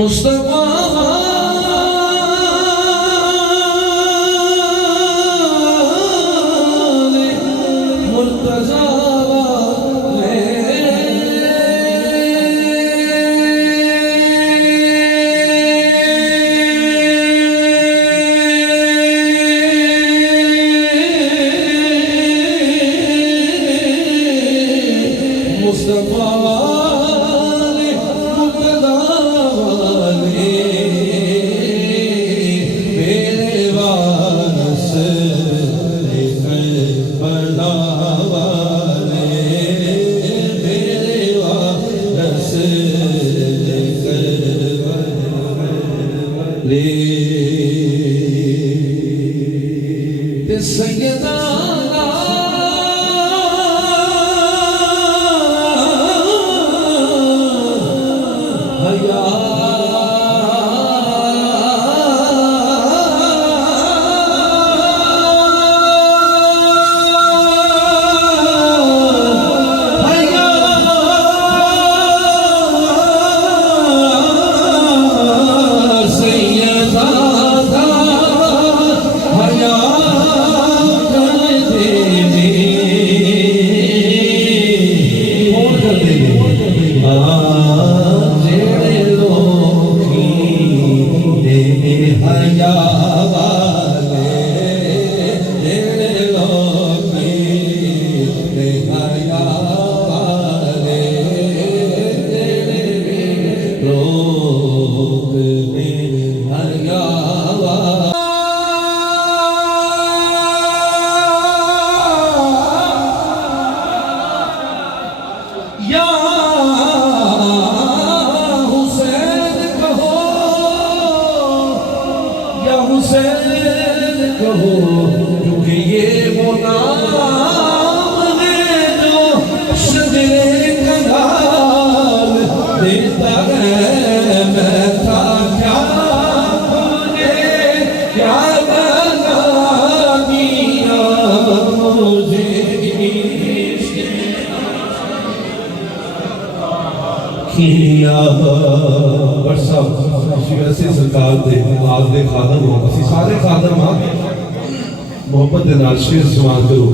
مصطفیٰ مرتضیٰ کیونکہ یہ وہ نام ہے جو شجرے کا نام دیتا ہے میں تھا کیا مجھے کیا بنا دیا مجھے کیا برسا شیعہ سے سرکار دے آج دے خادم ہو اسی سارے خادم ہاں محبت نال شیر سوان کرو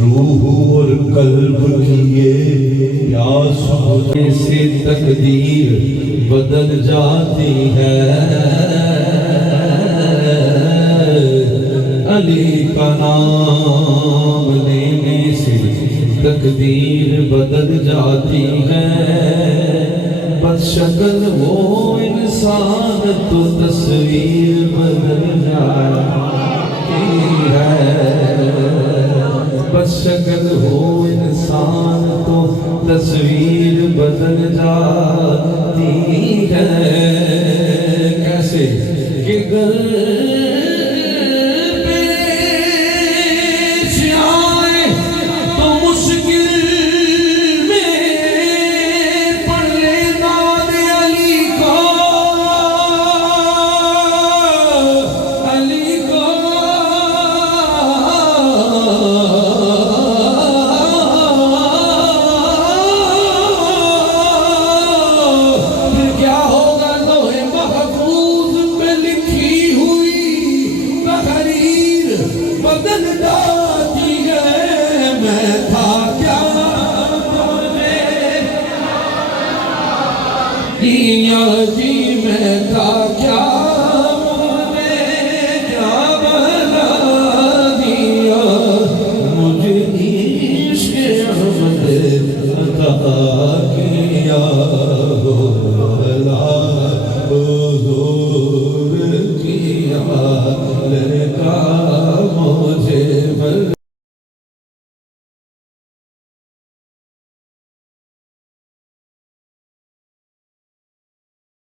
روح اور قلب کیے یا سونے سے تقدیر بدل جاتی ہے علی کا نام لینے سے تقدیر بدل جاتی ہے بس شکل وہ انسان تو تصویر بدل جاتی ہے بس شکل ہو انسان تو تصویر بدل جاتی